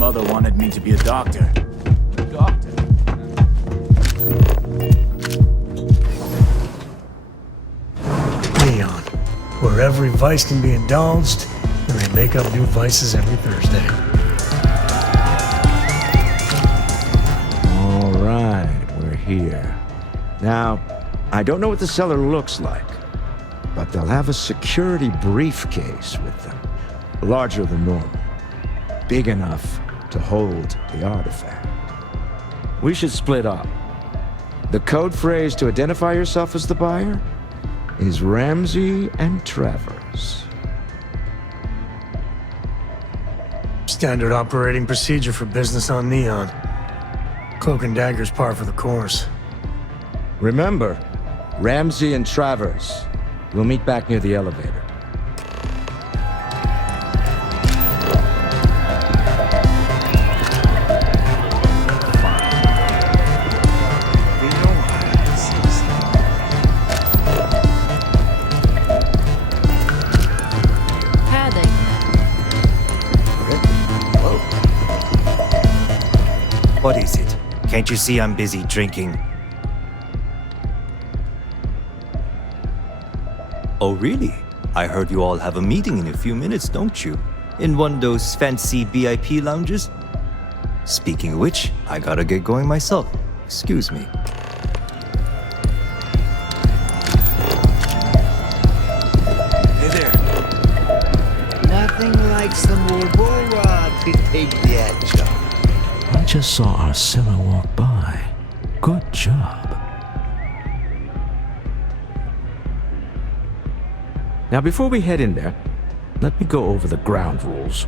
mother wanted me to be a doctor. Doctor? Neon, where every vice can be indulged, and they make up new vices every Thursday. All right, we're here. Now, I don't know what the cellar looks like, but they'll have a security briefcase with them, larger than normal, big enough to hold the artifact. We should split up. The code phrase to identify yourself as the buyer is Ramsey and Travers. Standard operating procedure for business on Neon. Cloak and dagger's par for the course. Remember, Ramsey and Travers. We'll meet back near the elevator. What is it? Can't you see I'm busy drinking? Oh, really? I heard you all have a meeting in a few minutes, don't you? In one of those fancy VIP lounges? Speaking of which, I gotta get going myself. Excuse me. Hey there. Nothing like some old bullrod to take the edge off. I just saw Arcilla walk by. Good job. Now, before we head in there, let me go over the ground rules.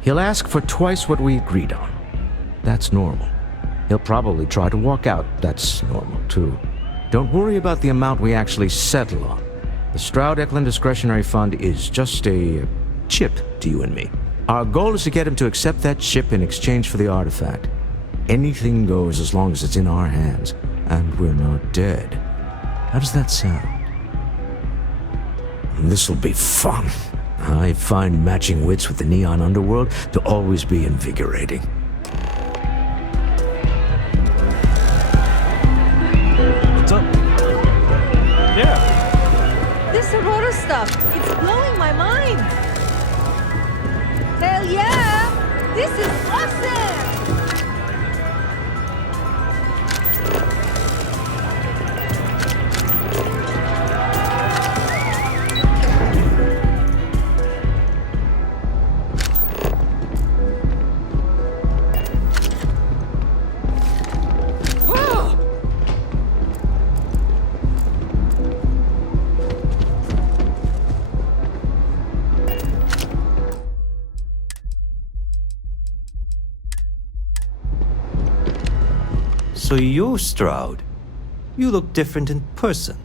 He'll ask for twice what we agreed on. That's normal. He'll probably try to walk out. That's normal, too. Don't worry about the amount we actually settle on. The Stroud-Eklund Discretionary Fund is just a chip to you and me. Our goal is to get him to accept that chip in exchange for the artifact. Anything goes as long as it's in our hands, and we're not dead. How does that sound? This'll be fun. I find matching wits with the Neon Underworld to always be invigorating. What's up? Yeah. This Aurora stuff, it's blowing my mind. Hell yeah! This is awesome! So you're Stroud. You look different in person.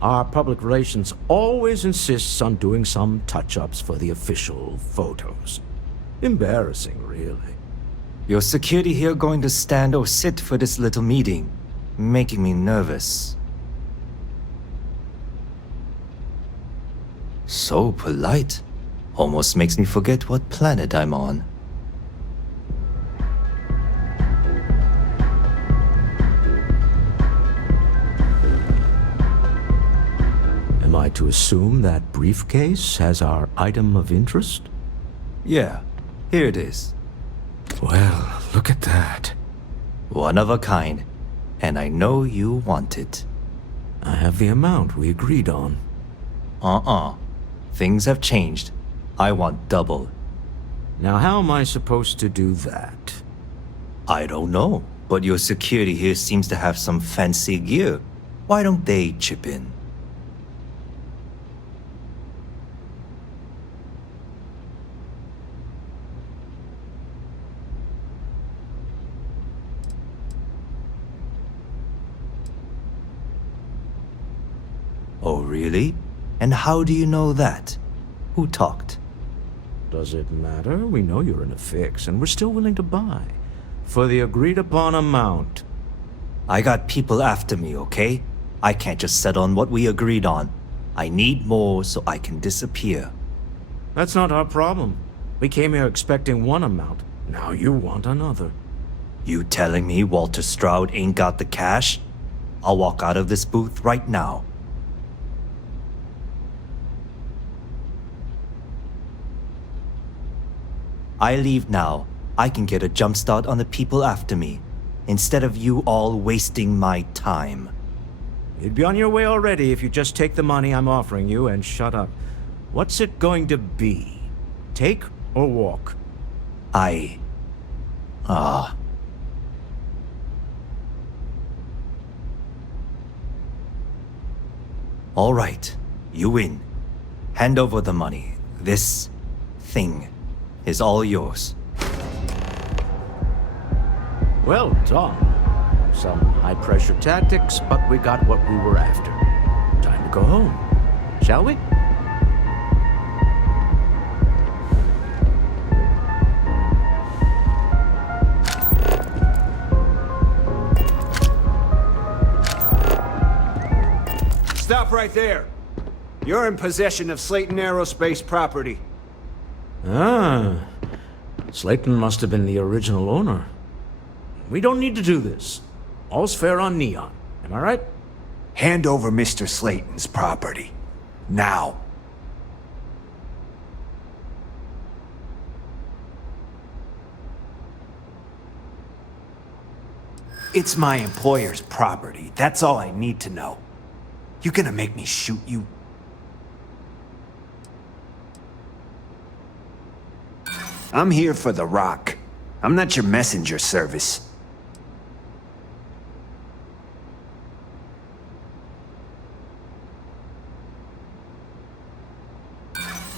Our public relations always insists on doing some touch-ups for the official photos. Embarrassing, really. Your security here going to stand or sit for this little meeting, making me nervous. So polite. Almost makes me forget what planet I'm on. Am I to assume that briefcase has our item of interest? Yeah, here it is. Well, look at that. One of a kind. And I know you want it. I have the amount we agreed on. Things have changed. I want double. Now, how am I supposed to do that? I don't know, but your security here seems to have some fancy gear. Why don't they chip in? Oh, really? And how do you know that? Who talked? Does it matter? We know you're in a fix, and we're still willing to buy. For the agreed-upon amount. I got people after me, okay? I can't just settle on what we agreed on. I need more so I can disappear. That's not our problem. We came here expecting one amount, Now you want another. You telling me Walter Stroud ain't got the cash? I'll walk out of this booth right now. I leave now. I can get a jump start on the people after me, instead of you all wasting my time. You'd be on your way already if you just take the money I'm offering you and shut up. What's it going to be? Take or walk? All right, you win. Hand over the money. This thing is all yours. Well done. Some high-pressure tactics, but we got what we were after. Time to go home, shall we? Stop right there. You're in possession of Slayton Aerospace property. Ah, Slayton must have been the original owner. We don't need to do this. All's fair on Neon. Am I right? Hand over Mr. Slayton's property. Now. It's my employer's property. That's all I need to know. You gonna make me shoot you? I'm here for the rock. I'm not your messenger service.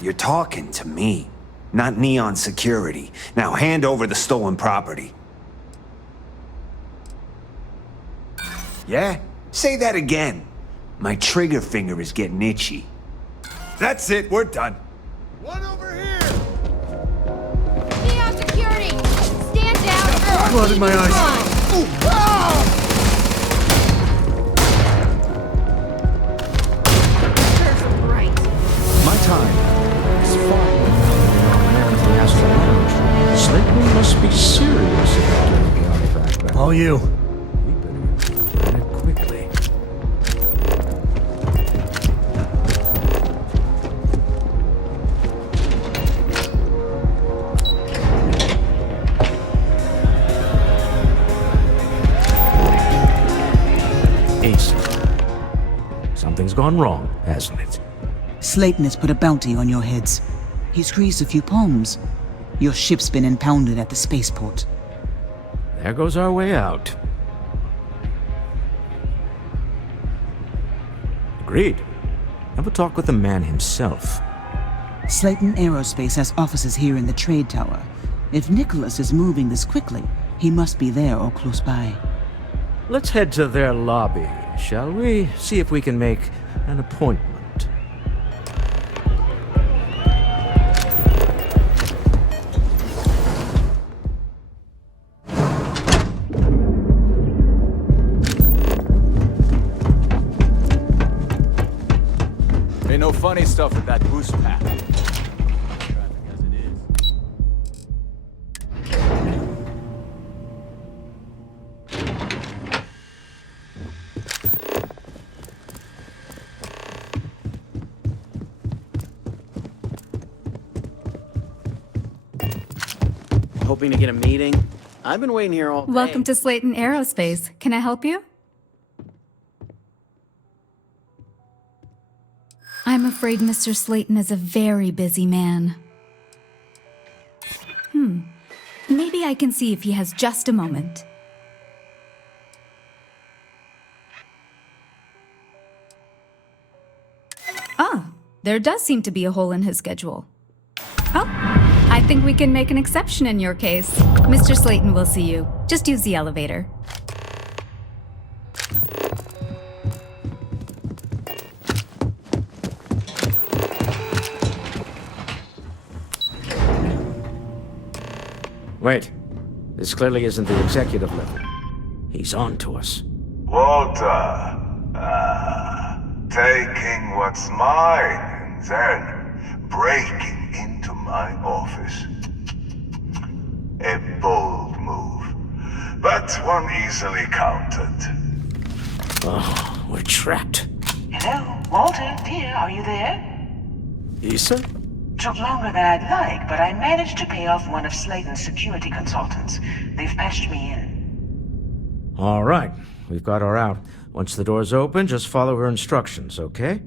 You're talking to me, not Neon Security. Now hand over the stolen property. Yeah? Say that again. My trigger finger is getting itchy. That's it, we're done. One over here! Neon security! Stand down! Blood in my eyes. Serves him right. My time is far more than the Astral Lounge. Slayton must be serious about getting the artifact back. All you. We better plan it quickly. Ace. Something's gone wrong, hasn't it? Slayton has put a bounty on your heads. He's greased a few palms. Your ship's been impounded at the spaceport. There goes our way out. Agreed. Have a talk with the man himself. Slayton Aerospace has offices here in the trade tower. If Nicholas is moving this quickly, he must be there or close by. Let's head to their lobby, shall we? See if we can make an appointment. Ain't no funny stuff with that boost pack. Traffic as it is. Hoping to get a meeting? I've been waiting here all day. Welcome to Slayton Aerospace. Can I help you? I'm afraid Mr. Slayton is a very busy man. Maybe I can see if he has just a moment. Ah, there does seem to be a hole in his schedule. Oh, I think we can make an exception in your case. Mr. Slayton will see you. Just use the elevator. Wait. This clearly isn't the executive level. He's on to us. Walter, taking what's mine and then breaking into my office. A bold move, but one easily countered. Oh, we're trapped. Hello, Walter, dear, are you there? Issa? Took longer than I'd like, but I managed to pay off one of Slayton's security consultants. They've patched me in. All right, we've got her out. Once the door's open, just follow her instructions, okay?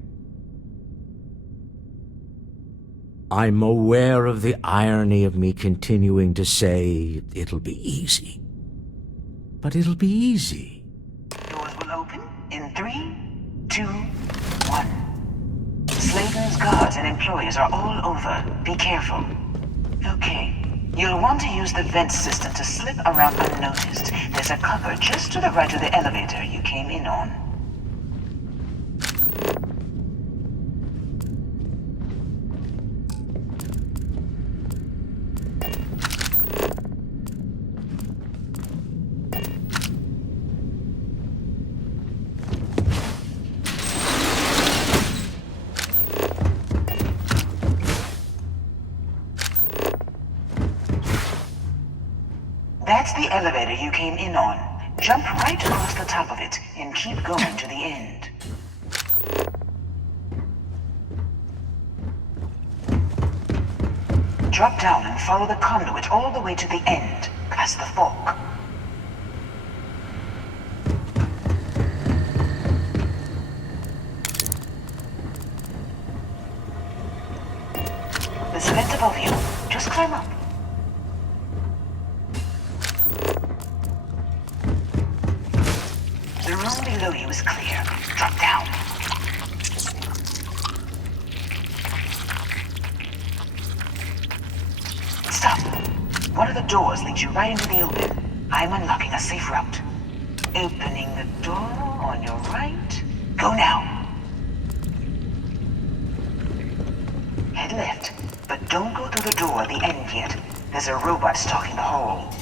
I'm aware of the irony of me continuing to say it'll be easy. But it'll be easy. Doors will open in 3, 2, 1. Slayton's guards and employees are all over. Be careful. Okay. You'll want to use the vent system to slip around unnoticed. There's a cover just to the right of the elevator you came in on. That's the elevator you came in on. Jump right across the top of it and keep going to the end. Drop down and follow the conduit all the way to the end, past the fork. There's a vent above you. Just climb up. The room below you is clear. Drop down. Stop. One of the doors leads you right into the open. I'm unlocking a safe route. Opening the door on your right. Go now. Head left, but don't go through the door at the end yet. There's a robot stalking the hall.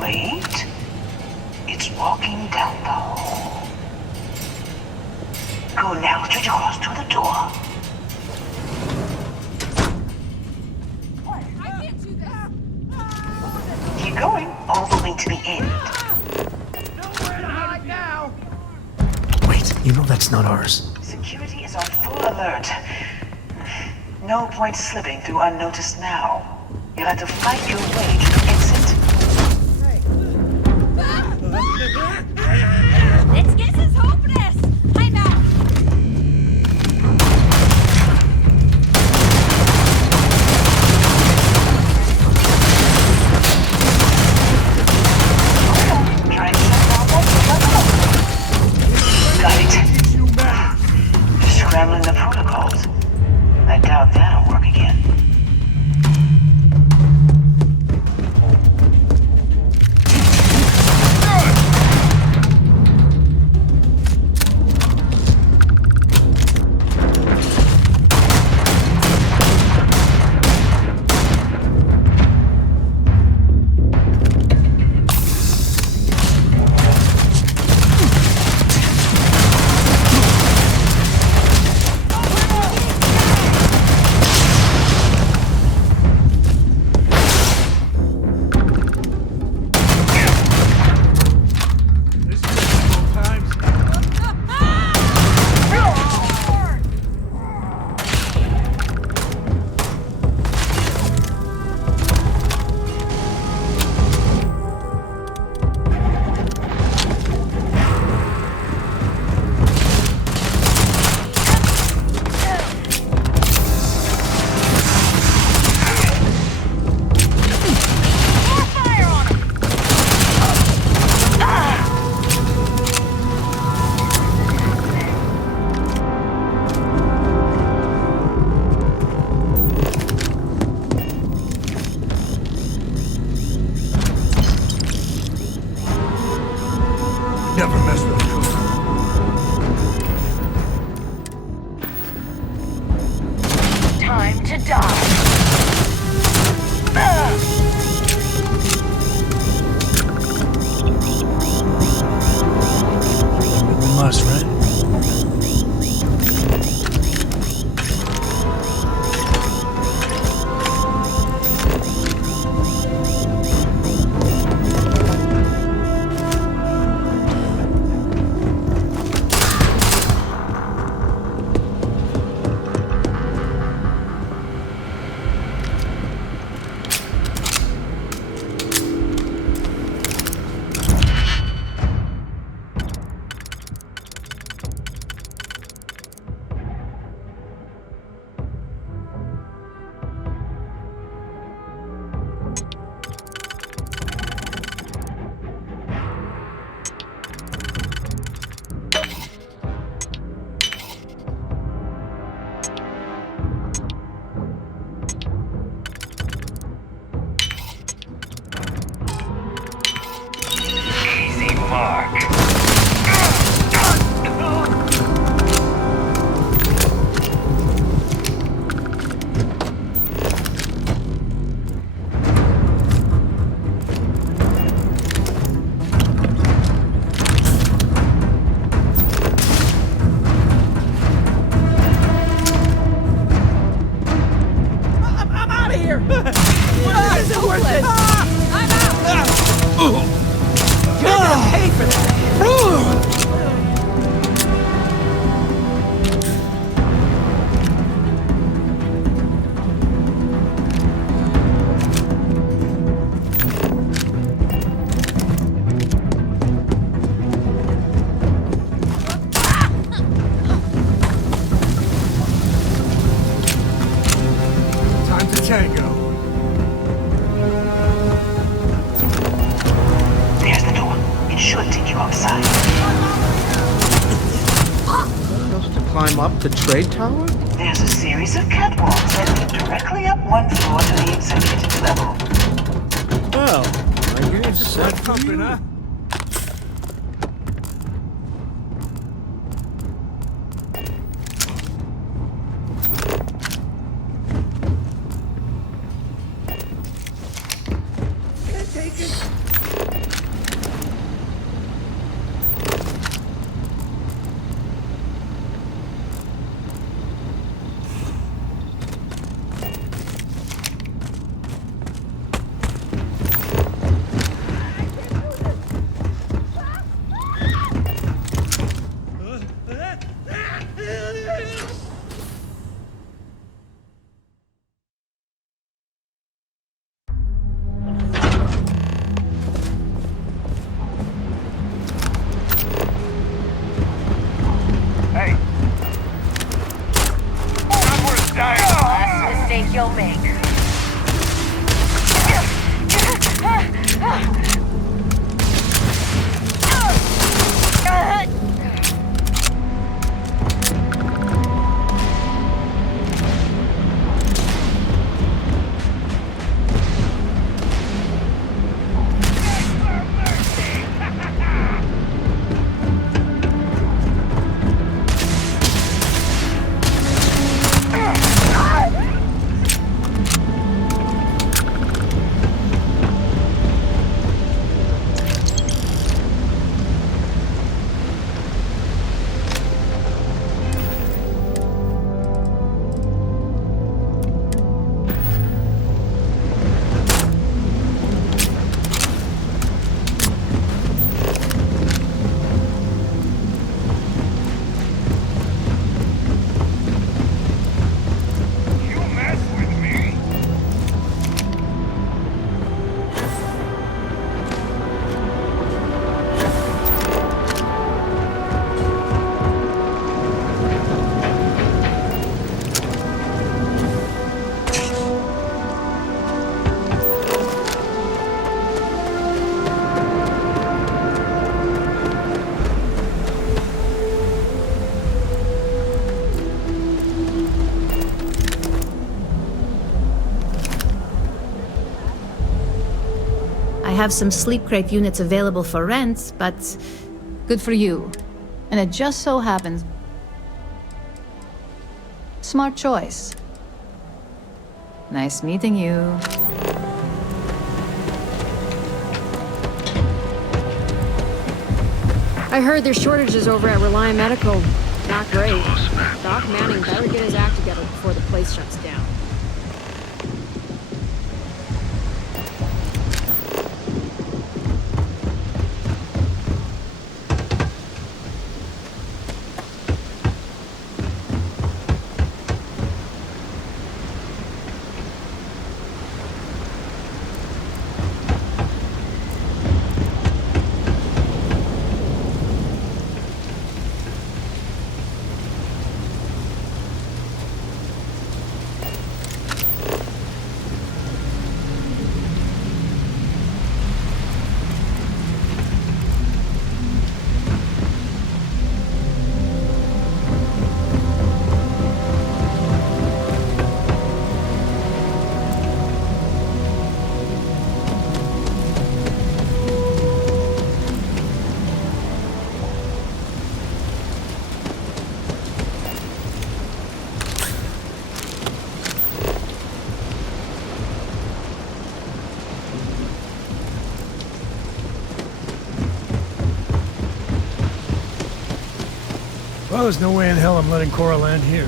Wait. It's walking down the hall. Go now, straight across to the door. I can't do this. Keep going, all the way to the end. Nowhere to hide now. Wait, you know that's not ours. Security is on full alert. No point slipping through unnoticed now. You'll have to fight your way to the exit. Let's get this hopeless. I'm out. Try and shut down that. Got it. Scrambling the protocols. I doubt that'll work again. mark. I'm out of here! This isn't worth it! I'm out! You're gonna pay for that! Time to tango. There's the door. It should take you outside. Supposed to climb up the trade tower? There's a series of catwalks that lead directly up one floor to the executive level. Well, I guess set for Pumping, you. huh? Hey. Not worth dying. Last mistake you'll make. You mess with me? I have some sleep crate units available for rent, but good for you. And it just so happens. Smart choice. Nice meeting you. I heard there's shortages over at Reliant Medical. Not great. Doc Manning better get his act together before the place shuts down. there's no way in hell I'm letting Cora land here.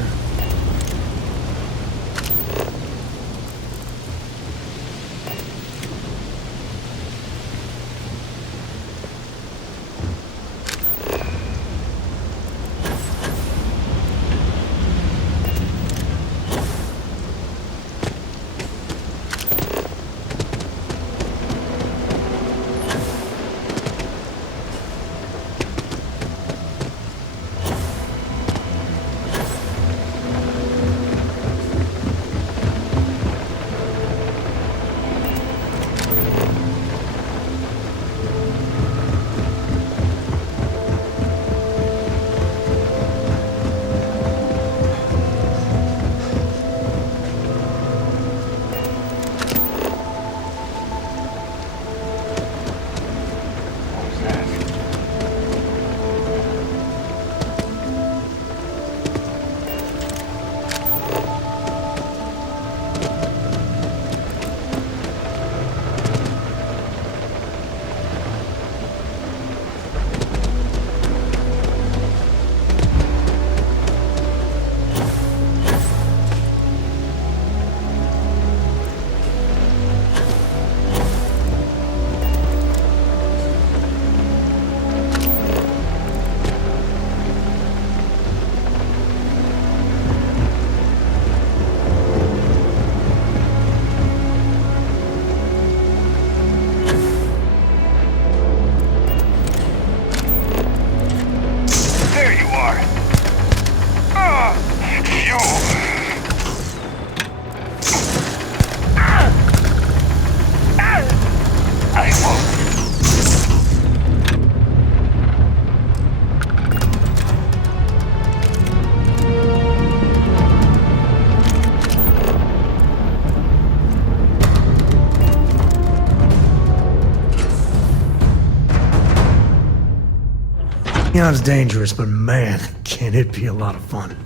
Neon's dangerous, but man, can it be a lot of fun.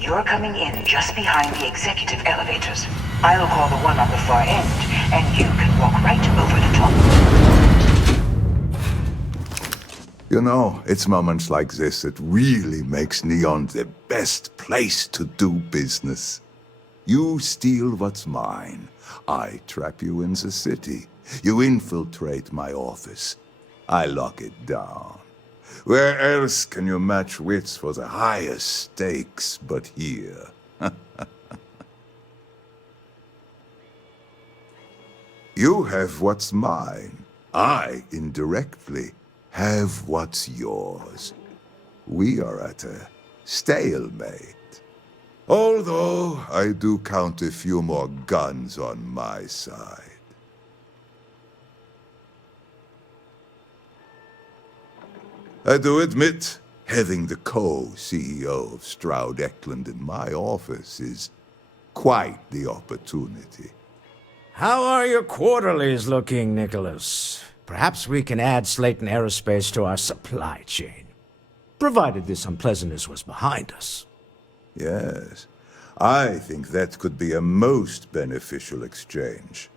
You're coming in just behind the executive elevators. I'll call the one on the far end, and you can walk right over the top. You know, it's moments like this that really makes Neon the best place to do business. You steal what's mine. I trap you in the city. You infiltrate my office. I lock it down. Where else can you match wits for the highest stakes but here? You have what's mine. I, indirectly, have what's yours. We are at a stalemate. Although, I do count a few more guns on my side. I do admit, having the co-CEO of Stroud Eklund in my office is quite the opportunity. How are your quarterlies looking, Nicholas? Perhaps we can add Slayton Aerospace to our supply chain, provided this unpleasantness was behind us. Yes, I think that could be a most beneficial exchange.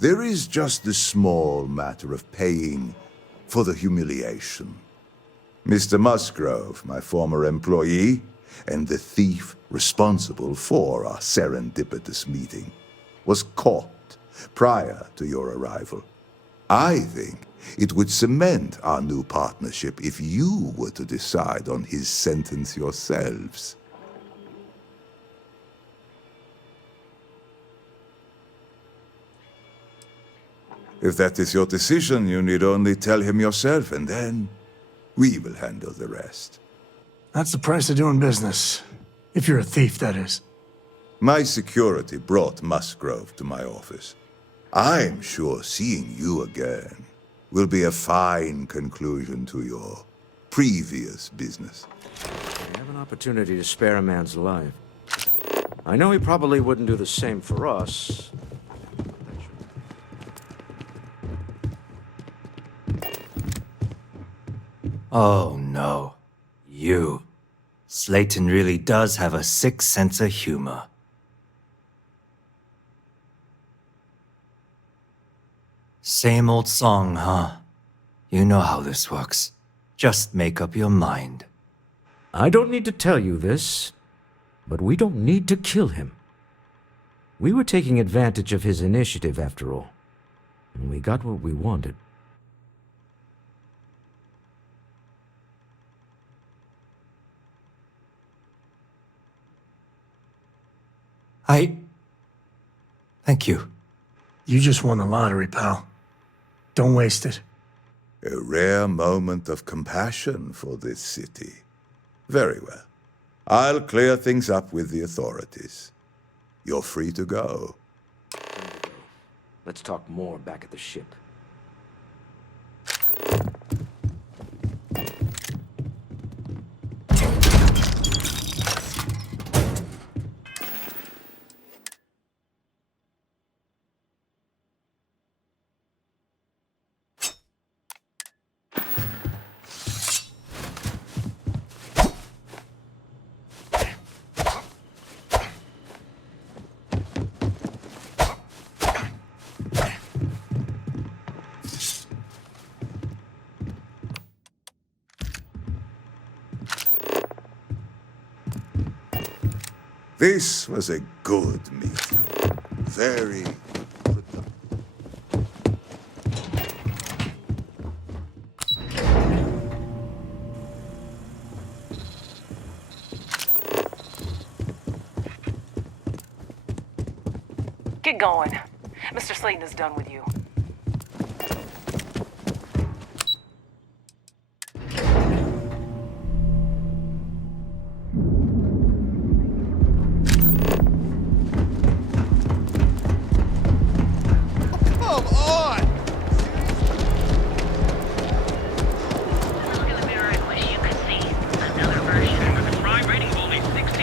There is just the small matter of paying for the humiliation. Mr. Musgrove, my former employee, and the thief responsible for our serendipitous meeting, was caught prior to your arrival. I think it would cement our new partnership if you were to decide on his sentence yourselves. If that is your decision, you need only tell him yourself, and then we will handle the rest. That's the price of doing business. If you're a thief, that is. My security brought Musgrove to my office. I'm sure seeing you again will be a fine conclusion to your previous business. We have an opportunity to spare a man's life. I know he probably wouldn't do the same for us. Oh no. You. Slayton really does have a sick sense of humor. Same old song, huh? You know how this works. Just make up your mind. I don't need to tell you this, but we don't need to kill him. We were taking advantage of his initiative, after all. And we got what we wanted. Thank you. You just won the lottery, pal. Don't waste it. A rare moment of compassion for this city. Very well. I'll clear things up with the authorities. You're free to go. Let's talk more back at the ship. This was a good meeting. Very productive. Get going. Mr. Slayton is done with you.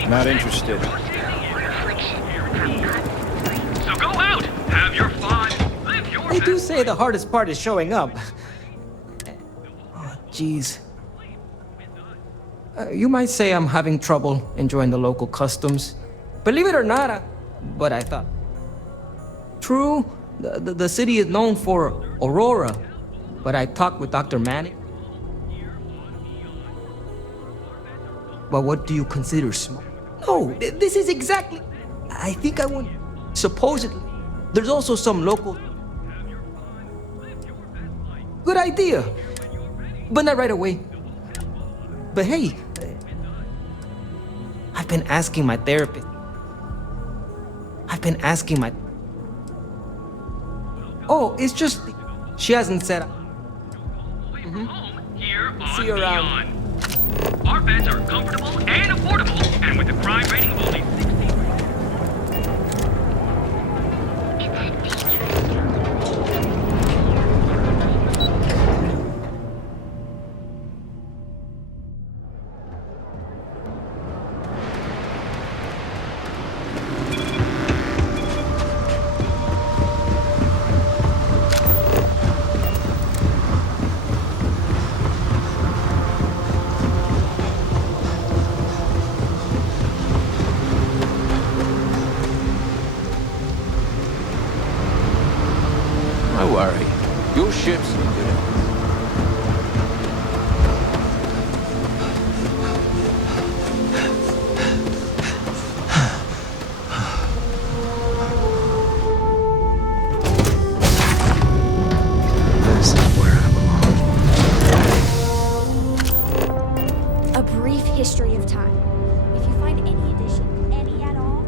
Not interested. So go out, have your fun, live your They do say the hardest part is showing up. Oh, jeez. You might say I'm having trouble enjoying the local customs. Believe it or not, but I thought. True, the city is known for Aurora, but I talked with Dr. Manning. But what do you consider small? No, this is exactly... I think I want... Supposedly, there's also some local... Good idea, but not right away. But hey, I've been asking my therapist. Oh, it's just... She hasn't said... See you around. Our beds are comfortable and affordable, and with a crime rating of only 16. Don't worry. Your ship's in good hands. This is where I belong. A brief history of time. If you find any addition, any at all,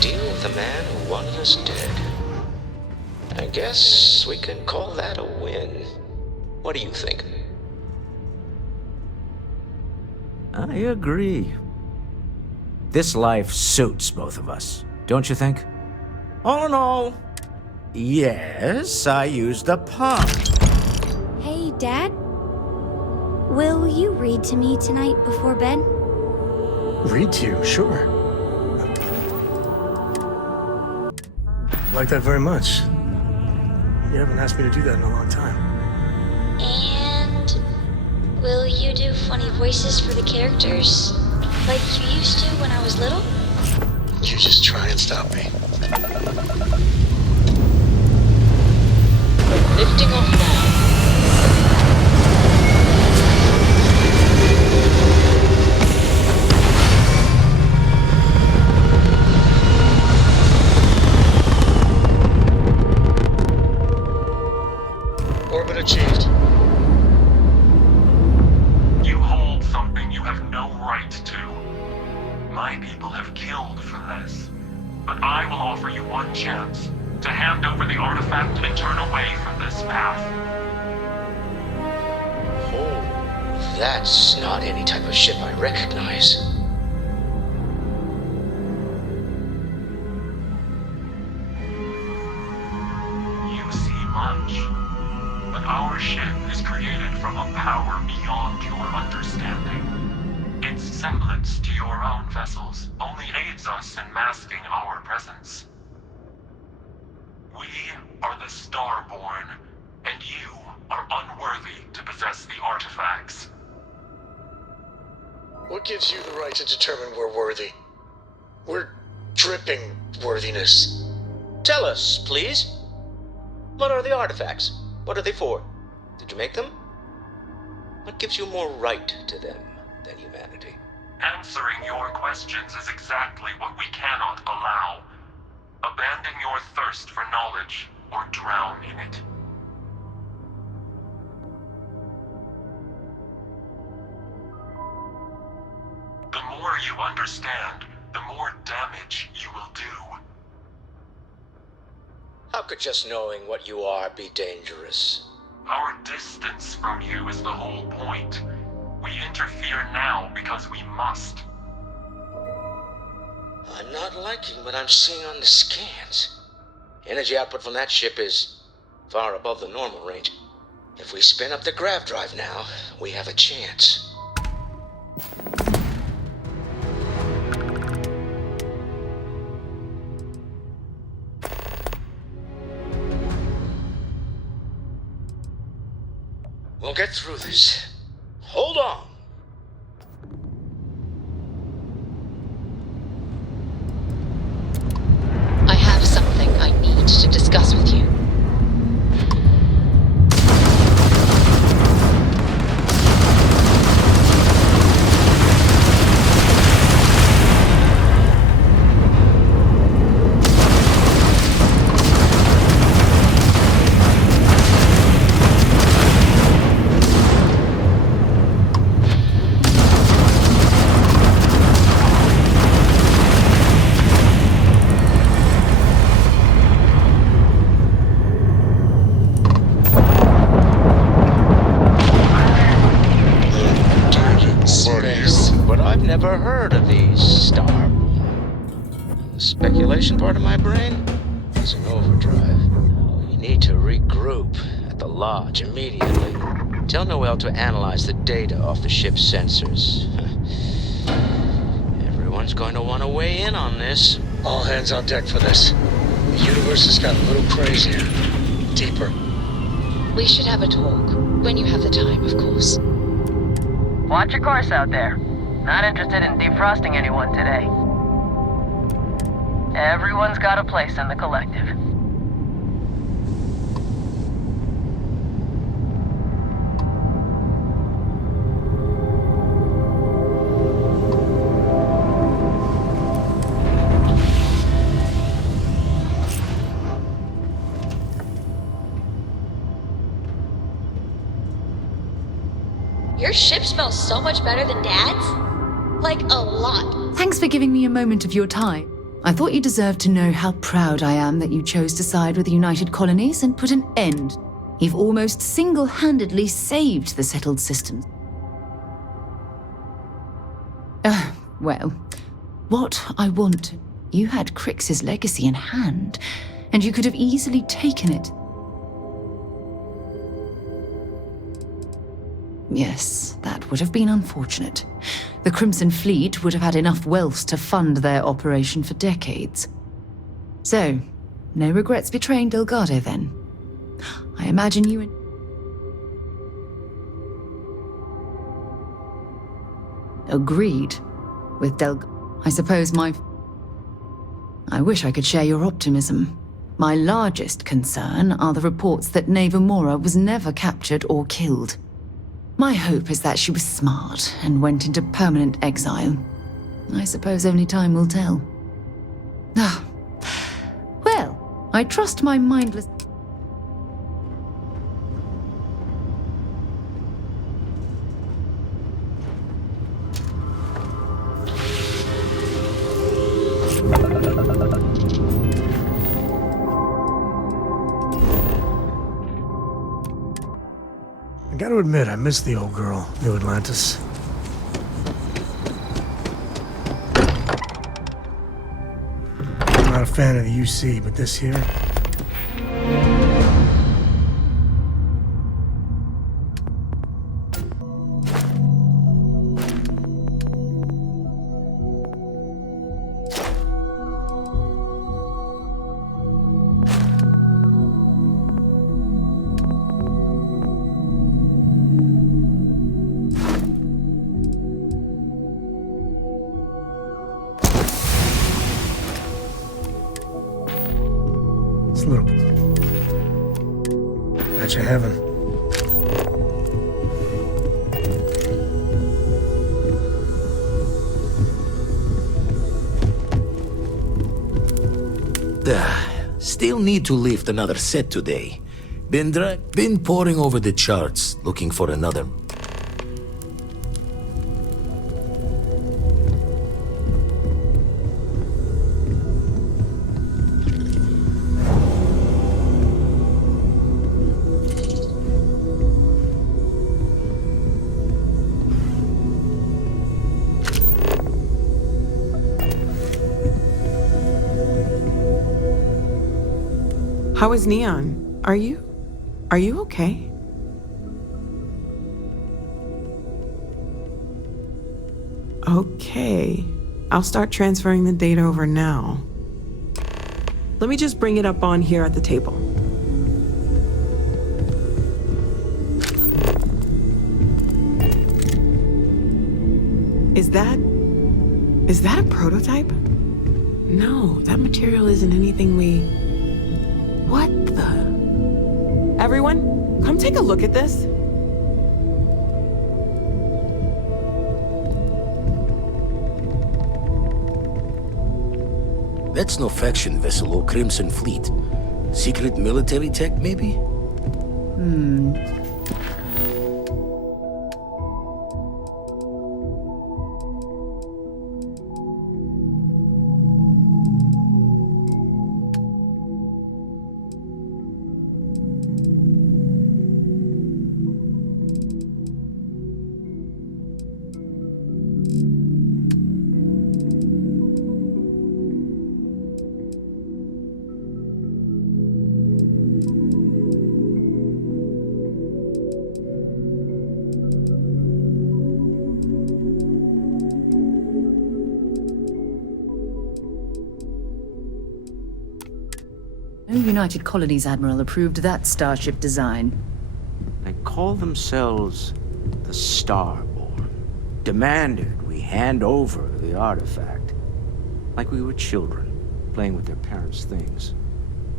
Deal with the man who wanted us dead. I guess we can call that a win. What do you think? I agree. This life suits both of us, don't you think? Oh no. Yes, I used a pun. hey, Dad? Will you read to me tonight before bed? Read to you, sure. Like that very much. You haven't asked me to do that in a long time. And will you do funny voices for the characters, like you used to when I was little? You just try and stop me. Lifting off now. Orbit achieved. You hold something you have no right to. My people have killed for this. But I will offer you one chance to hand over the artifact and turn away from this path. Oh, that's not any type of ship I recognize. You see much. But our ship is created from a power beyond your understanding. Its semblance to your own vessels only aids us in masking our presence. We are the Starborn, and you are unworthy to possess the artifacts. What gives you the right to determine we're worthy? We're dripping worthiness. Tell us, please. What are the artifacts? What are they for? Did you make them? What gives you more right to them than humanity? Answering your questions is exactly what we cannot allow. Abandon your thirst for knowledge, or drown in it. The more you understand, the more damage you will do. How could just knowing what you are be dangerous? Our distance from you is the whole point. We interfere now because we must. I'm not liking what I'm seeing on the scans. Energy output from that ship is far above the normal range. If we spin up the grav drive now, we have a chance. We'll get through this. Hold on. I have something I need to discuss with you. Never heard of these Starborn. The speculation part of my brain is in overdrive. We need to regroup at the lodge immediately. Tell Noel to analyze the data off the ship's sensors. Everyone's going to want to weigh in on this. All hands on deck for this. The universe has got a little crazier. Deeper. We should have a talk. When you have the time, of course. Watch your course out there. Not interested in defrosting anyone today. Everyone's got a place in the collective. Your ship smells so much better than Dad's? Like, a lot. Thanks for giving me a moment of your time. I thought you deserved to know how proud I am that you chose to side with the United Colonies and put an end. You've almost single-handedly saved the settled systems. Well, what I want... You had Crix's legacy in hand, and you could have easily taken it. Yes, that would have been unfortunate. The Crimson Fleet would have had enough wealth to fund their operation for decades. So, no regrets betraying Delgado then. imagine you and... Agreed. With I suppose I wish I could share your optimism. My largest concern are the reports that Mora was never captured or killed. My hope is that she was smart and went into permanent exile. I suppose only time will tell. Ah. Well, I trust my mindless... I gotta admit, I miss the old girl, New Atlantis. I'm not a fan of the UC, but this here... It's a little bit. Match of heaven. Still need to lift another set today. Been poring over the charts, looking for another. How is Neon? Are you okay? Okay. I'll start transferring the data over now. Let me just bring it up on here at the table. Is that a prototype? No, that material isn't anything we... What the? Everyone, come take a look at this. That's no faction vessel or Crimson Fleet. Secret military tech, maybe? No United Colonies Admiral approved that starship design. They call themselves the Starborn. Demanded we hand over the artifact. Like we were children, playing with their parents' things.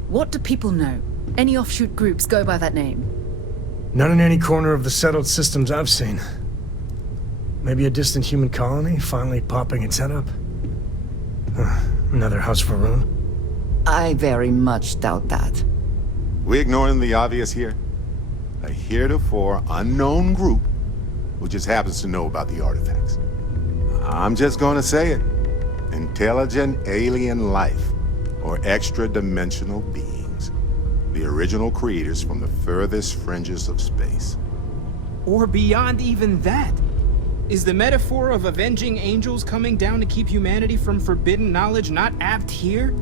What do people know? Any offshoot groups go by that name? None in any corner of the settled systems I've seen. Maybe a distant human colony finally popping its head up? Another house for Rune? I very much doubt that. We ignoring the obvious here? A heretofore unknown group who just happens to know about the artifacts. I'm just gonna say it. Intelligent alien life, or extra-dimensional beings. The original creators from the furthest fringes of space. Or beyond even that. Is the metaphor of avenging angels coming down to keep humanity from forbidden knowledge not apt here?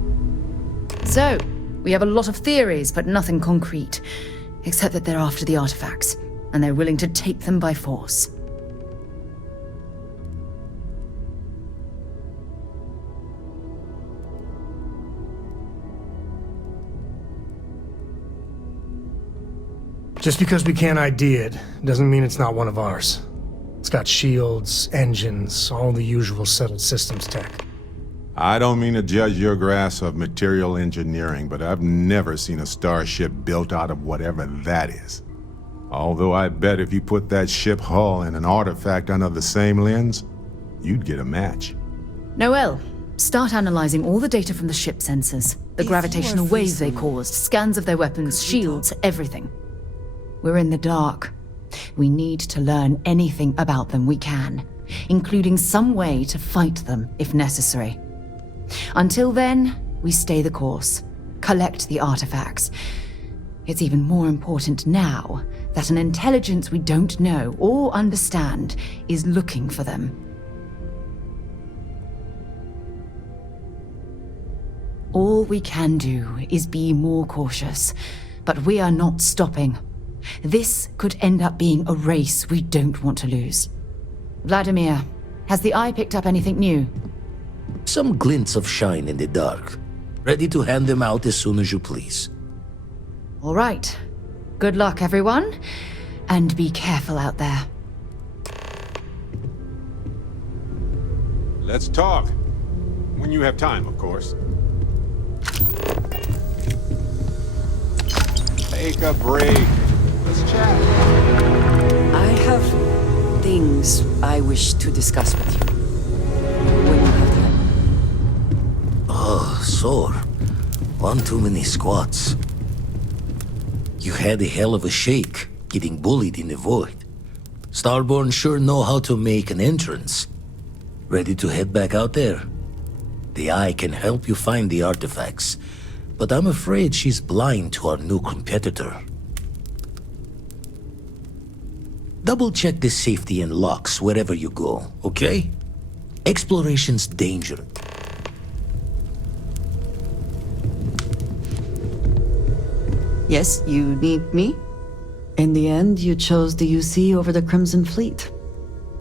So, we have a lot of theories, but nothing concrete. Except that they're after the artifacts, and they're willing to take them by force. Just because we can't ID it, doesn't mean it's not one of ours. It's got shields, engines, all the usual settled systems tech. I don't mean to judge your grasp of material engineering, but I've never seen a starship built out of whatever that is. Although I bet if you put that ship hull and an artifact under the same lens, you'd get a match. Noel, start analyzing all the data from the ship sensors. The gravitational waves they caused, scans of their weapons, shields, everything. We're in the dark. We need to learn anything about them we can, including some way to fight them if necessary. Until then, we stay the course, collect the artifacts. It's even more important now that an intelligence we don't know or understand is looking for them. All we can do is be more cautious, but we are not stopping. This could end up being a race we don't want to lose. Vladimir, has the Eye picked up anything new? Some glints of shine in the dark. Ready to hand them out as soon as you please. All right. Good luck, everyone. And be careful out there. Let's talk. When you have time, of course. Take a break. Let's chat. I have things I wish to discuss with you. When you have time. Oh, sore. One too many squats. You had a hell of a shake, getting bullied in the void. Starborn sure know how to make an entrance. Ready to head back out there? The Eye can help you find the artifacts, but I'm afraid she's blind to our new competitor. Double-check the safety and locks wherever you go, okay? Exploration's dangerous. Yes, you need me? In the end, you chose the UC over the Crimson Fleet.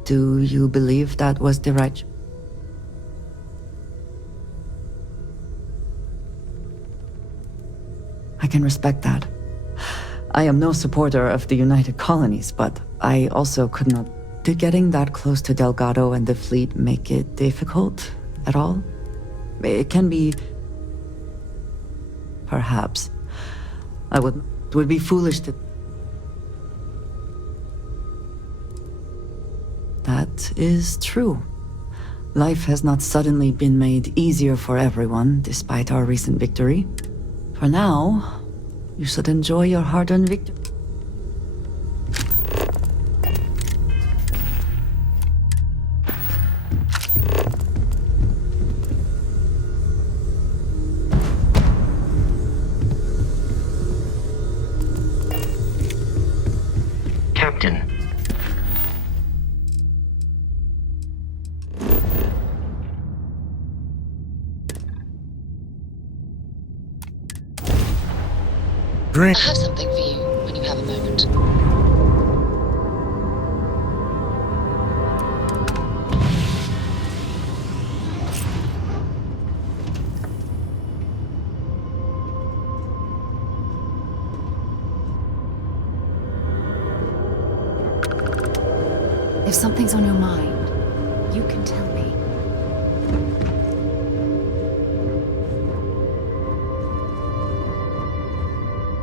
Do you believe that was the right... I can respect that. I am no supporter of the United Colonies, but I also could not... Did getting that close to Delgado and the fleet make it difficult at all? It can be... Perhaps. It would be foolish to... That is true. Life has not suddenly been made easier for everyone, despite our recent victory. For now, you should enjoy your hard-earned victory. Captain. I have something for you when you have a moment. If something's on your mind, you can tell me.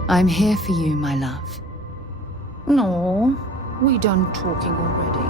I'm here for you, my love. No, we done talking already.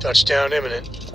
Touchdown imminent.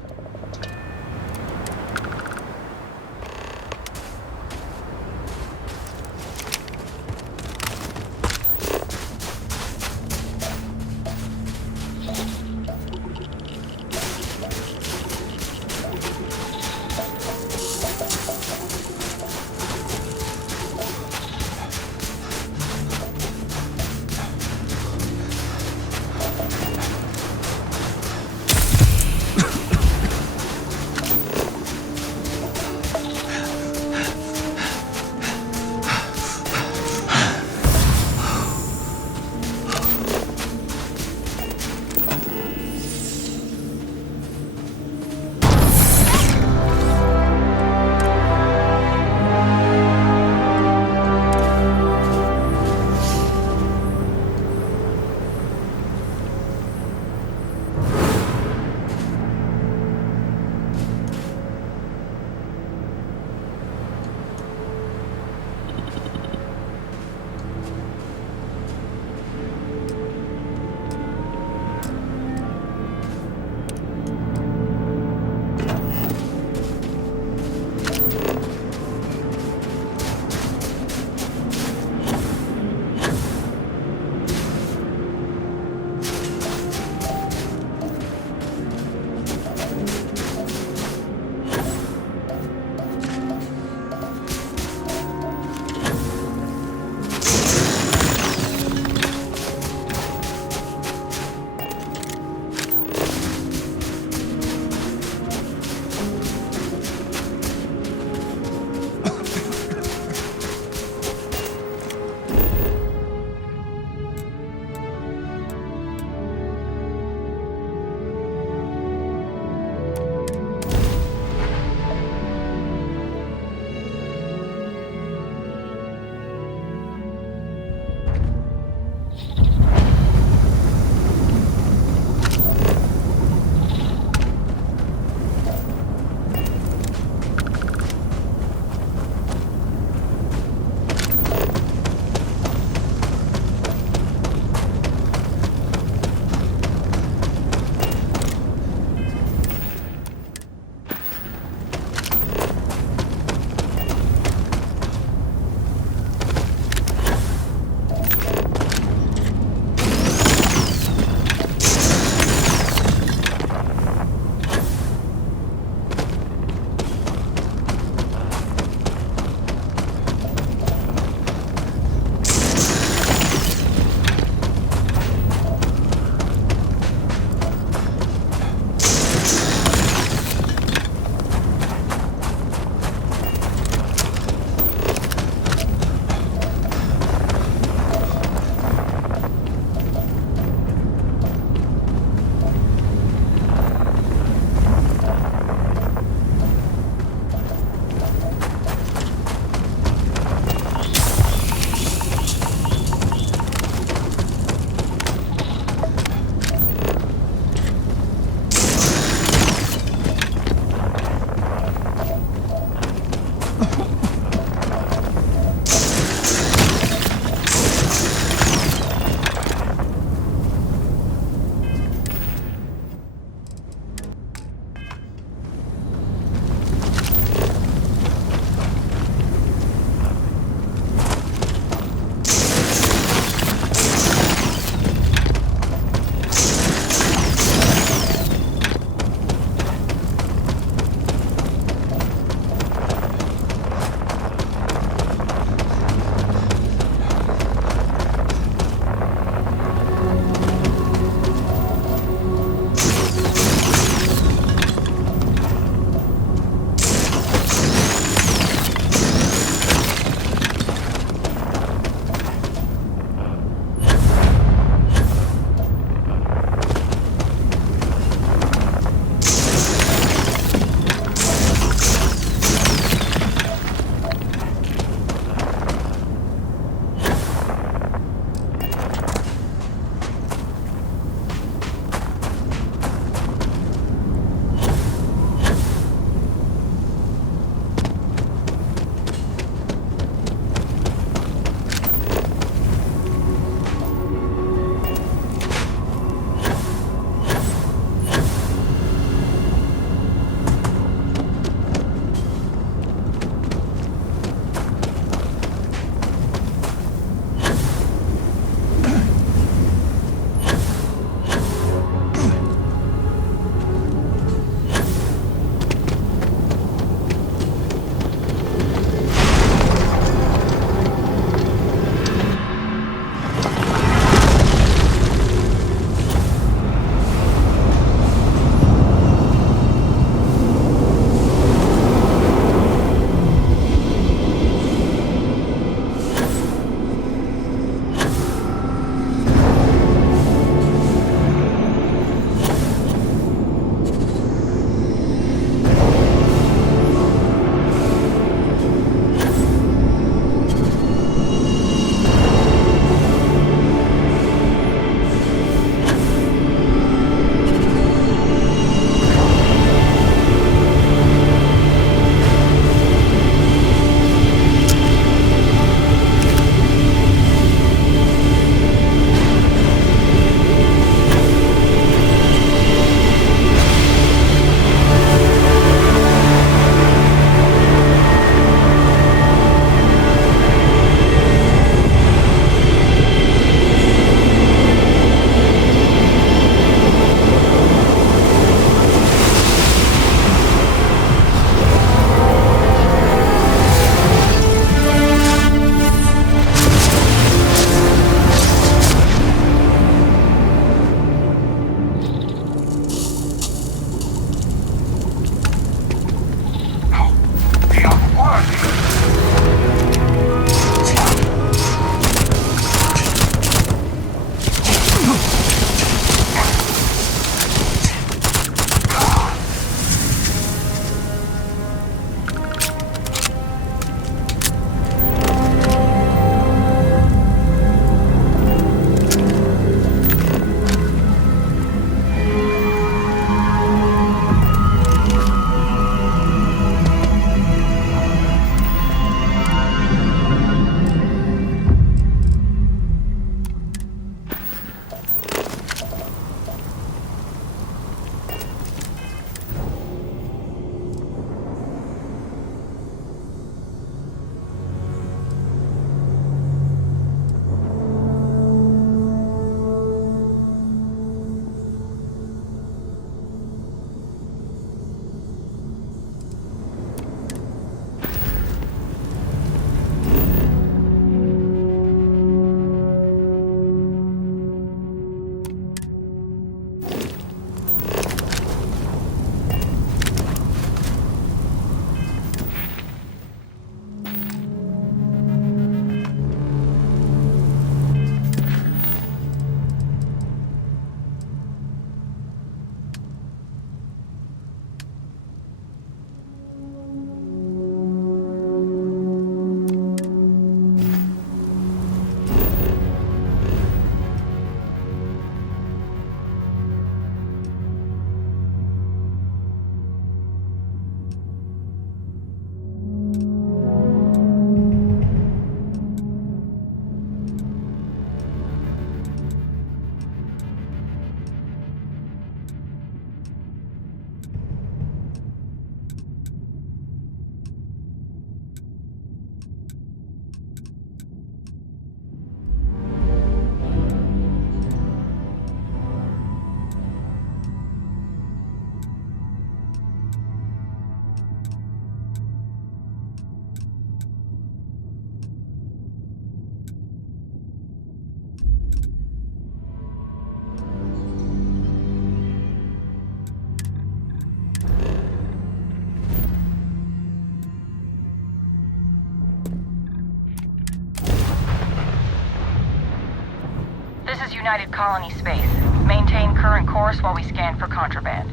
is United Colony space. Maintain current course while we scan for contraband.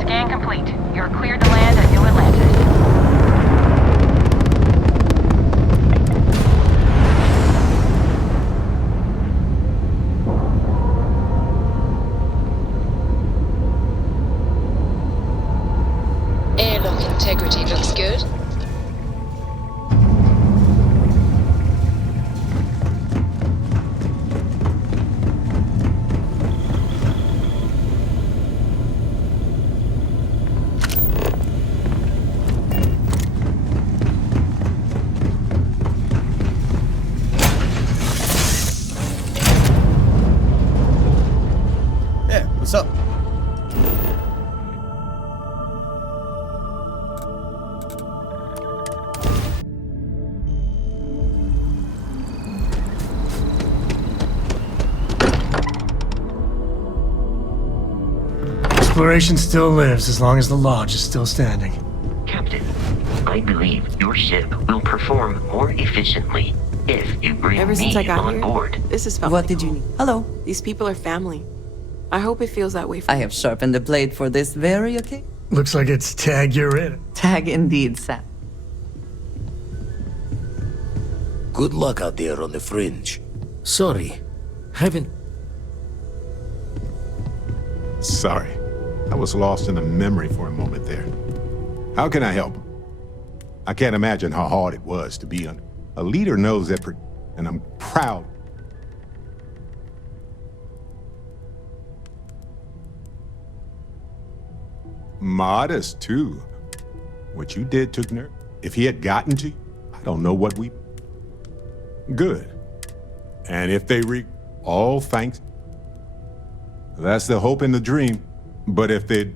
Scan complete. You're cleared to land at New Atlantis. Airlock integrity looks good. Yeah, what's up? Exploration still lives as long as the Lodge is still standing. Captain, I believe your ship will perform more efficiently if you bring Ever since I me got on here, board. this has felt What like did you home. need? Hello. These people are family. I hope it feels that way for I have sharpened the blade for this very occasion. Looks like it's tag you're in. Tag indeed, Sam. Good luck out there on the fringe. Sorry, haven't... Sorry. I was lost in a memory for a moment there. How can I help? I can't imagine how hard it was to be a leader knows that, and I'm proud. Modest, too. What you did took nerve. If he had gotten to you, I don't know what we... Good. And if they all thanks. That's the hope and the dream. But if they...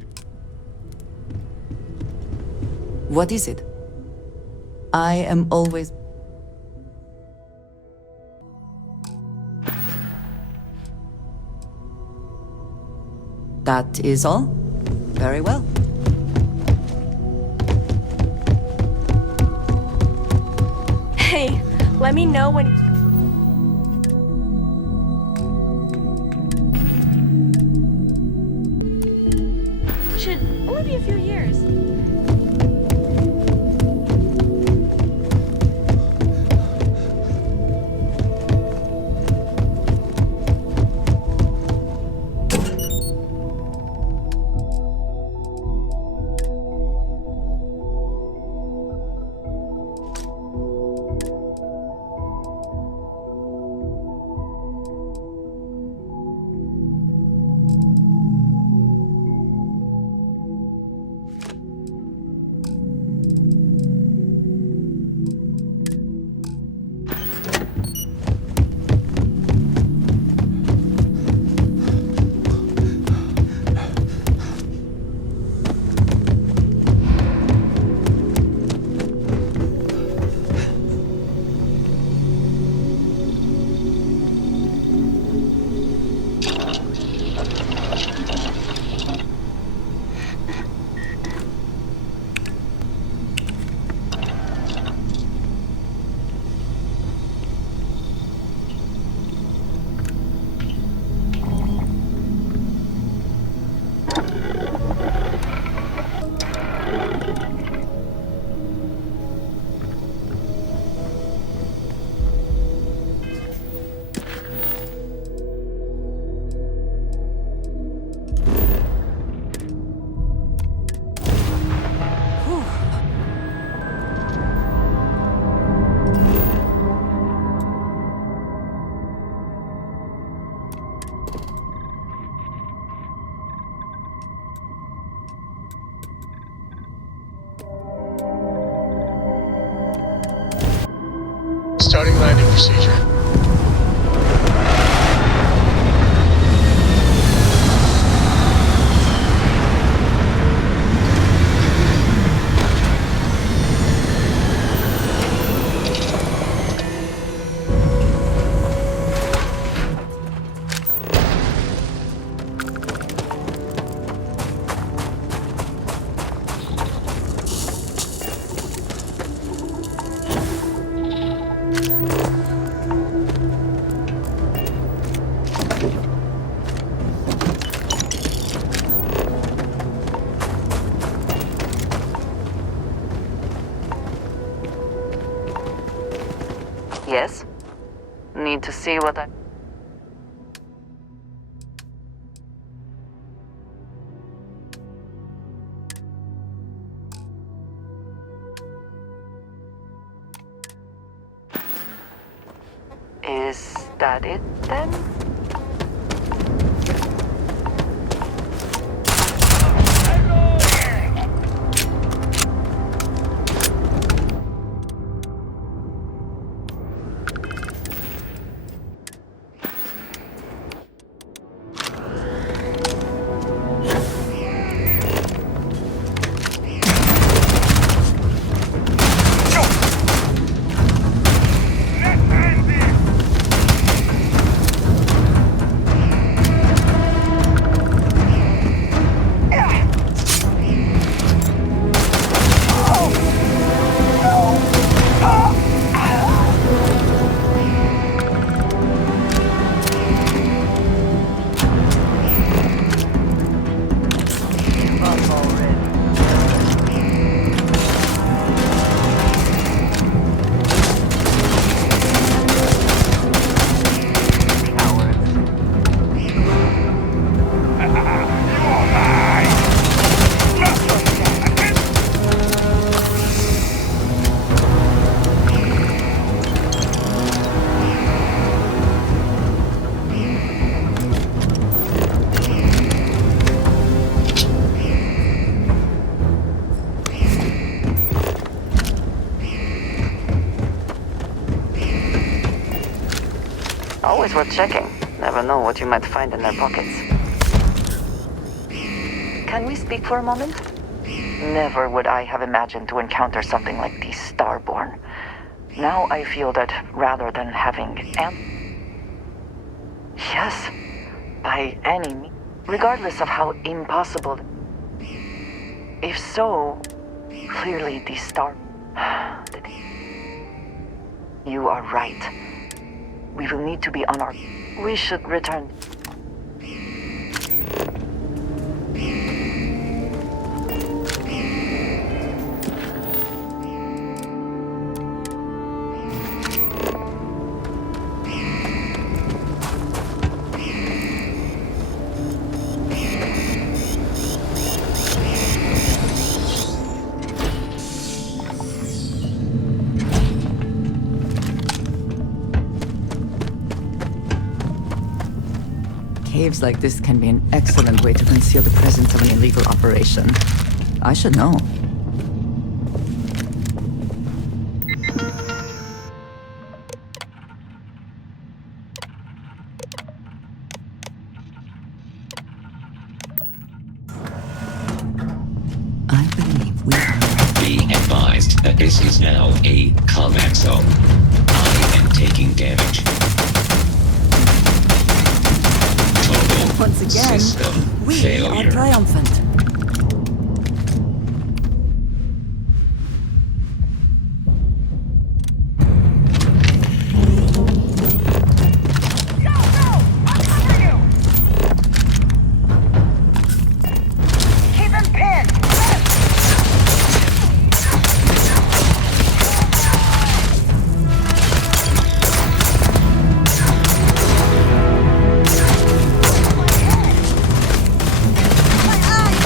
What is it? I am always... That is all? Very well. Hey, let me know when... Should only be a few years. Starting landing procedure. Need to see what I... Is that it then? Always worth checking. Never know what you might find in their pockets. Can we speak for a moment? Never would I have imagined to encounter something like these Starborn. Now I feel that rather than having yes, by any means, regardless of how impossible. If so, clearly these You are right. We will need to be on our... We should return. Caves like this can be an excellent way to conceal the presence of an illegal operation. I should know. I believe we are... Being advised that this is now a combat zone. I am taking damage. Once again, we are triumphant. My eye!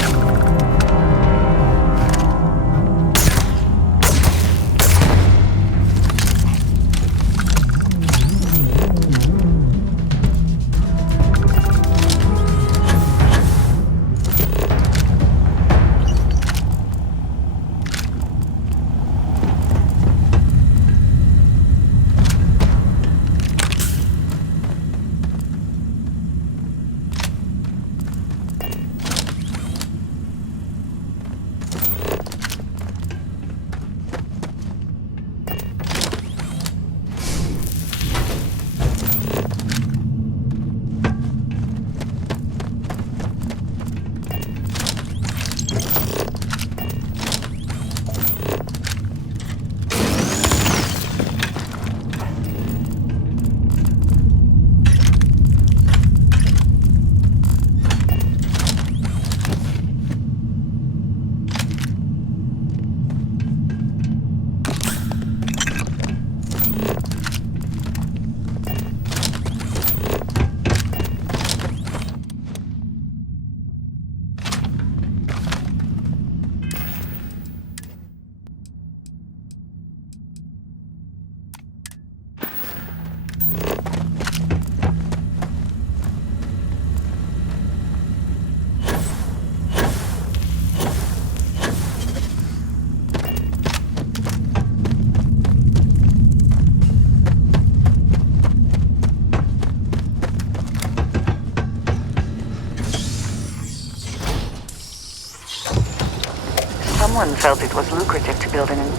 Someone felt it was lucrative to build an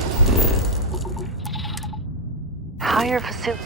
entire facility.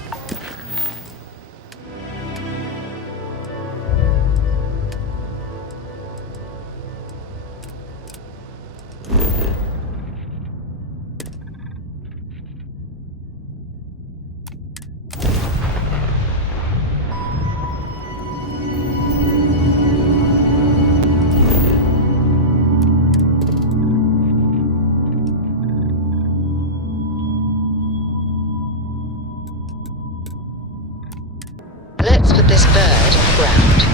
Let's put this bird on the ground.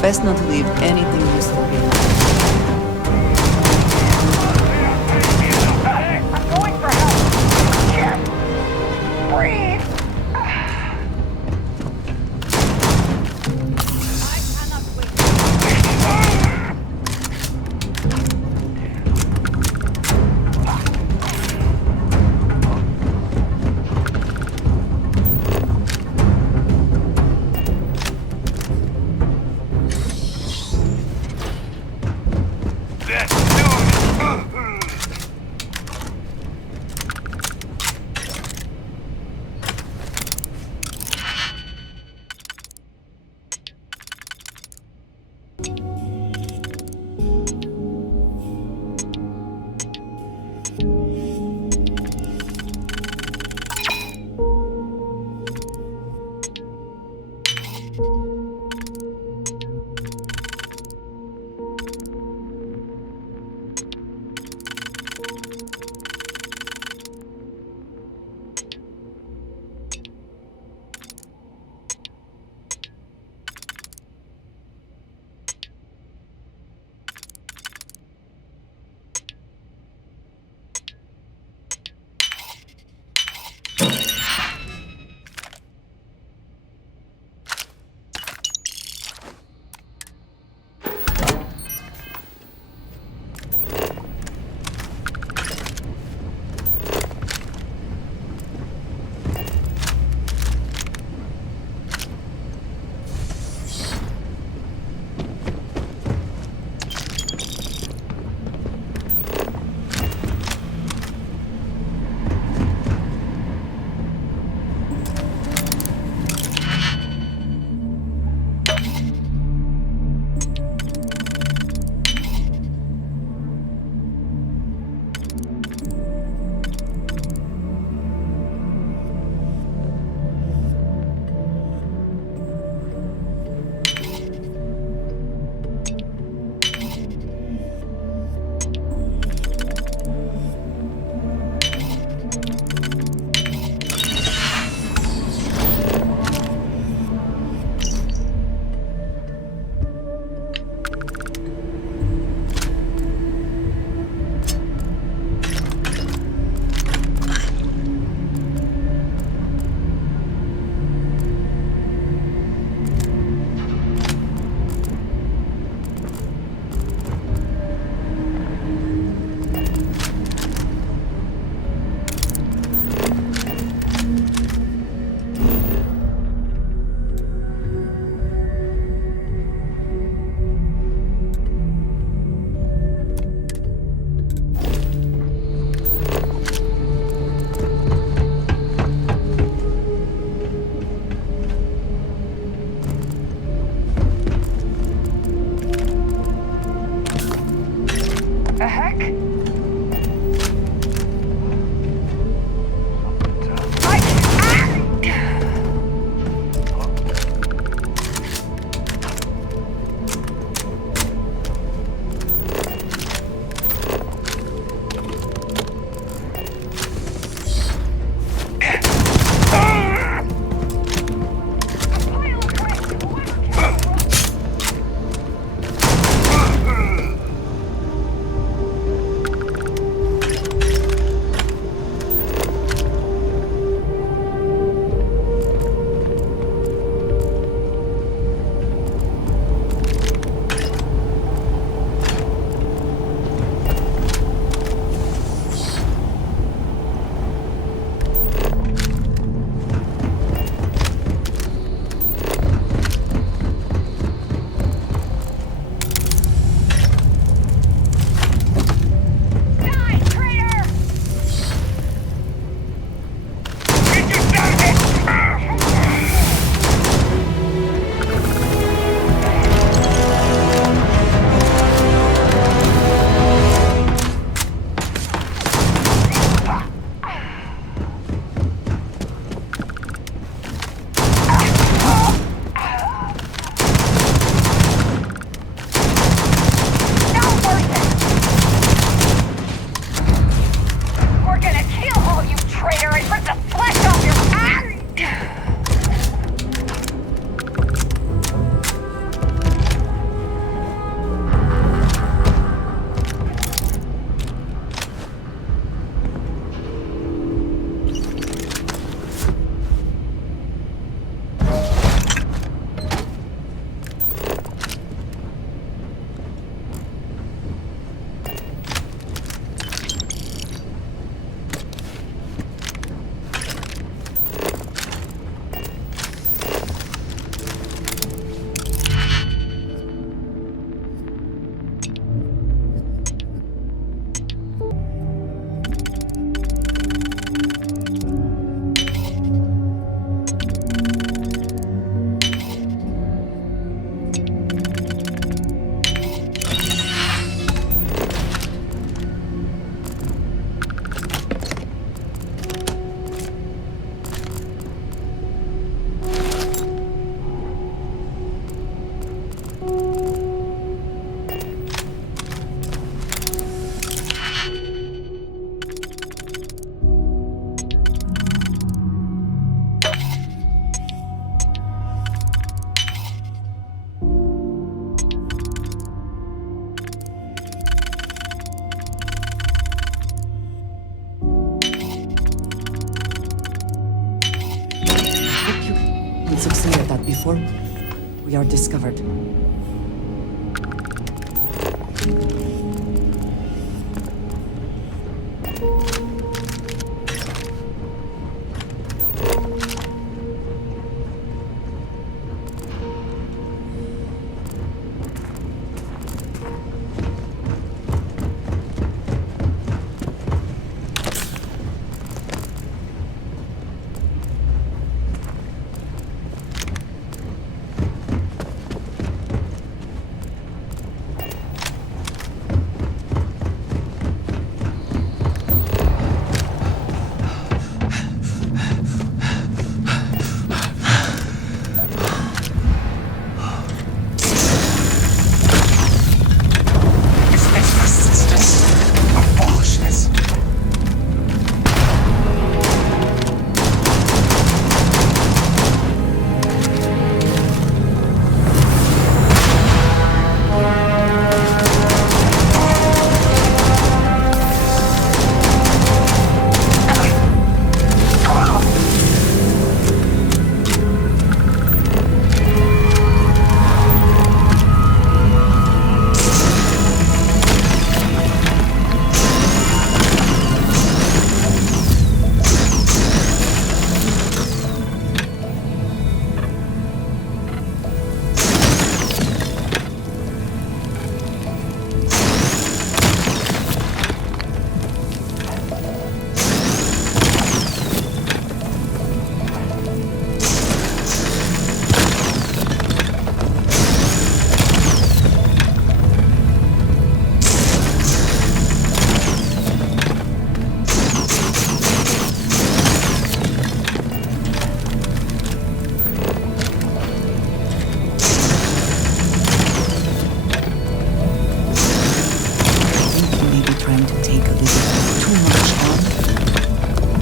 Best not to leave anything useful behind. I'm going for help! Yeah. before we are discovered.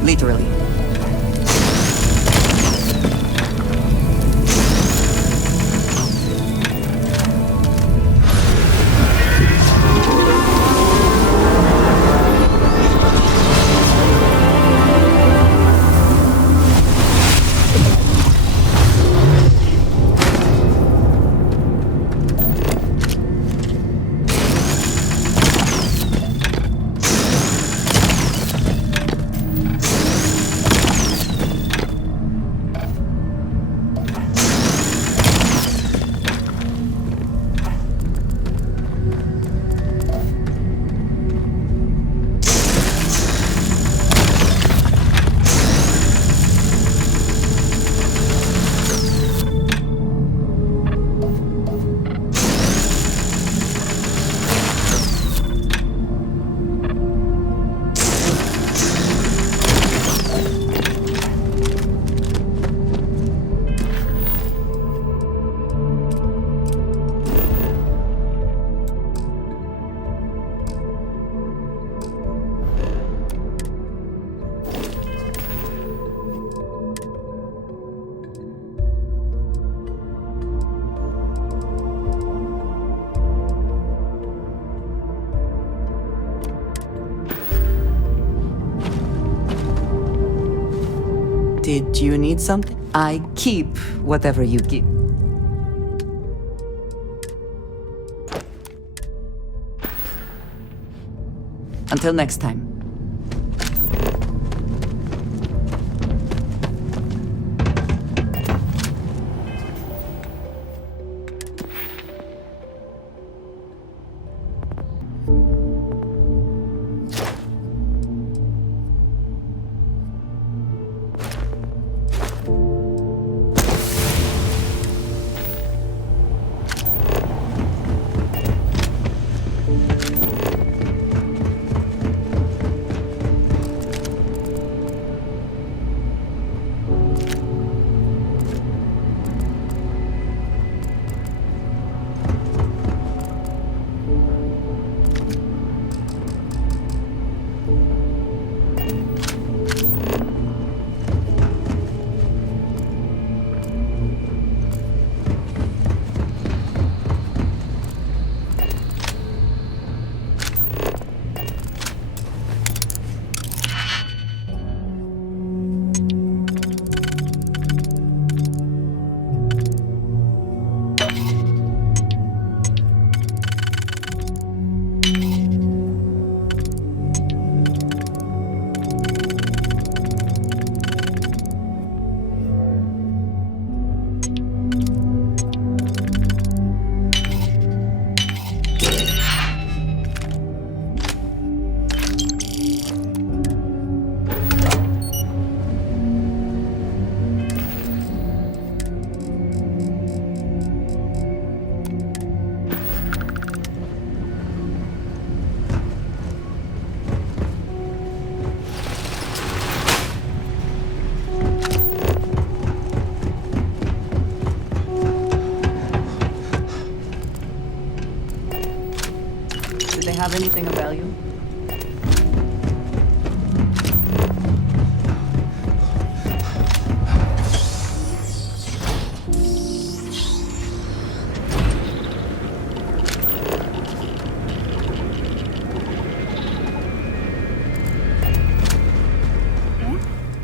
Literally. Did you need something? I keep whatever you give. Until next time. they have anything of value?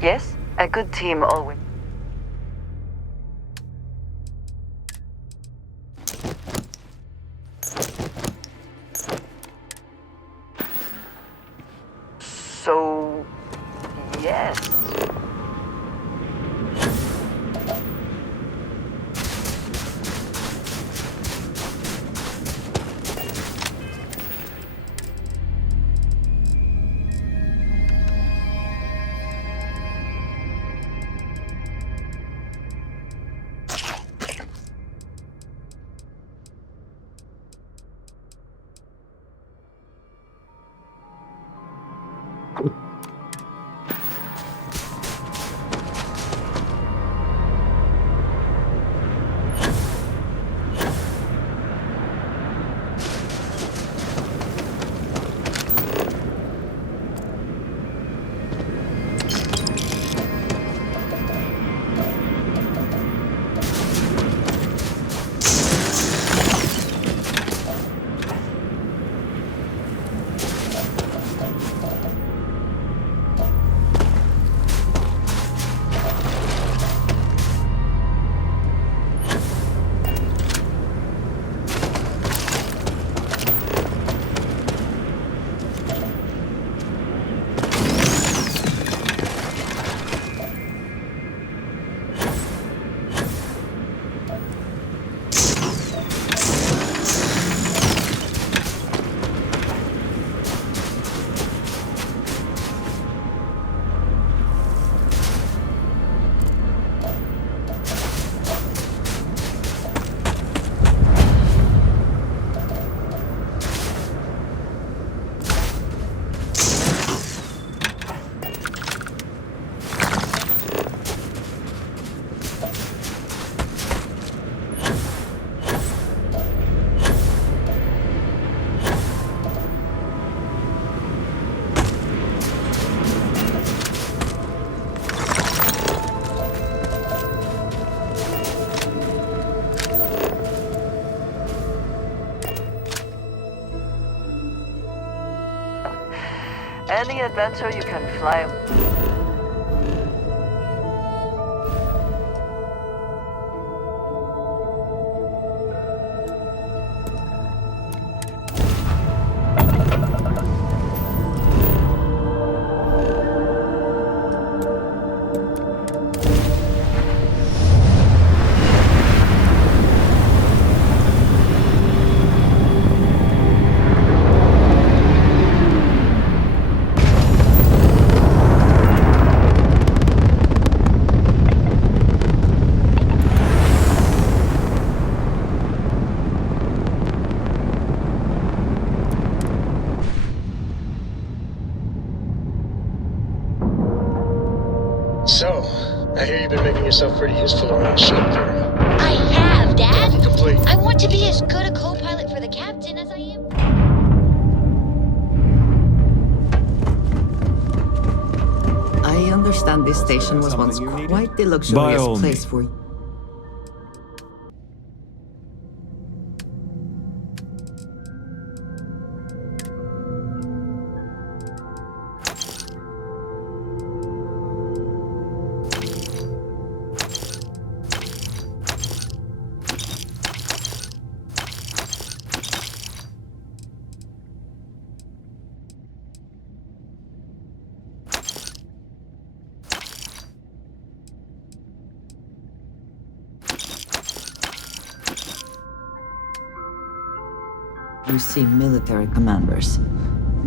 Yes, a good team always. So, yes. Any adventure you can fly. So, I hear you've been making yourself pretty useful around ship, girl. I have, Dad. Complete. I want to be as good a co-pilot for the captain as I am. I understand this station was once quite the luxurious place for you. You see military commanders.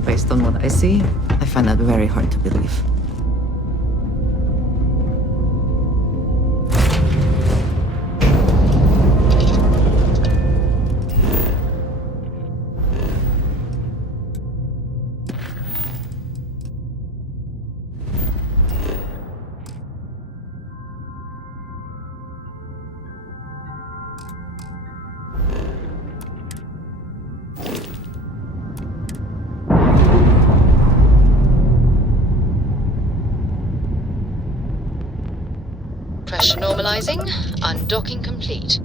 Based on what I see, I find that very hard to believe. Colonizing. Undocking complete.